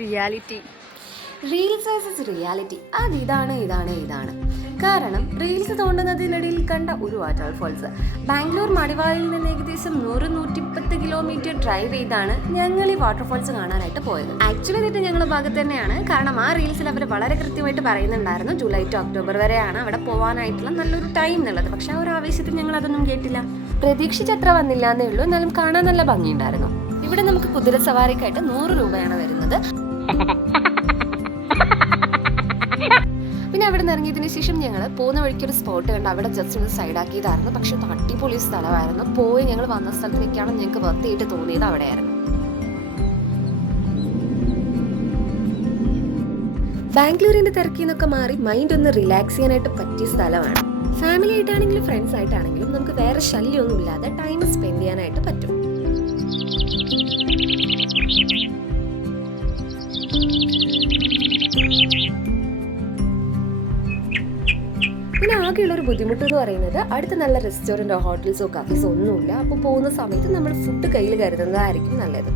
Reality. Reels versus reality. അത് ഇതാണ്. കാരണം റീൽസ് തോണ്ടുന്നതിനിടയിൽ കണ്ട ഒരു വാട്ടർഫോൾസ്. ബാംഗ്ലൂർ മടിവാളിൽ നിന്ന് ഏകദേശം 100-110 കിലോമീറ്റർ ഡ്രൈവ് ചെയ്താണ് ഞങ്ങൾ ഈ വാട്ടർഫോൾസ് കാണാനായിട്ട് പോയത്. ആക്ച്വലി ഇതിട്ട് ഞങ്ങളുടെ ഭാഗത്ത് തന്നെയാണ്. കാരണം ആ റീൽസിൽ അവർ വളരെ കൃത്യമായിട്ട് പറയുന്നുണ്ടായിരുന്നു ജൂലൈ ടു ഒക്ടോബർ വരെയാണ് അവിടെ പോകാനായിട്ടുള്ള നല്ലൊരു ടൈം എന്നുള്ളത്. പക്ഷെ ആ ഒരു ആവേശത്തിൽ ഞങ്ങൾ അതൊന്നും കേട്ടില്ല. പ്രതീക്ഷിച്ചത്ര വന്നില്ല എന്നേ ഉള്ളൂ. എന്നാലും കാണാൻ നല്ല ഭംഗിയുണ്ടായിരുന്നു. ഇവിടെ നമുക്ക് കുതിര സവാരിക്കായിട്ട് 100 രൂപയാണ് വരുന്നത്. പിന്നെ അവിടെ നിന്ന് ഇറങ്ങിയതിനു ശേഷം ഞങ്ങൾ പോകുന്ന വഴിക്ക് ഒരു സ്പോട്ട് കണ്ട് അവിടെ ജസ്റ്റ് ഒന്ന് സൈഡാക്കിയതായിരുന്നു. പക്ഷെ അടിപൊളി സ്ഥലമായിരുന്നു. പോയി ഞങ്ങൾ വന്ന സ്ഥലത്തിലേക്കാണ് ഞങ്ങൾക്ക് വൃത്തിയായിട്ട് തോന്നിയത് അവിടെയായിരുന്നു. ബാംഗ്ലൂരിന്റെ തിരക്കിൽ നിന്നൊക്കെ മാറി മൈൻഡ് ഒന്ന് റിലാക്സ് ചെയ്യാനായിട്ട് പറ്റിയ സ്ഥലമാണ്. ഫാമിലി ആയിട്ടാണെങ്കിലും ഫ്രണ്ട്സ് ആയിട്ടാണെങ്കിലും നമുക്ക് വേറെ ശല്യമൊന്നും ഇല്ലാതെ ടൈം സ്പെൻഡ് ചെയ്യാനായിട്ട് പറ്റും. പിന്നെ ആകെയുള്ളൊരു ബുദ്ധിമുട്ട് എന്ന് പറയുന്നത് അടുത്ത നല്ല റെസ്റ്റോറൻറ്റോ ഹോട്ടൽസോ കഫേസോ ഒന്നുമില്ല. അപ്പോൾ പോകുന്ന സമയത്ത് നമ്മൾ ഫുഡ് കയ്യിൽ കരുതുന്നതായിരിക്കും നല്ലത്.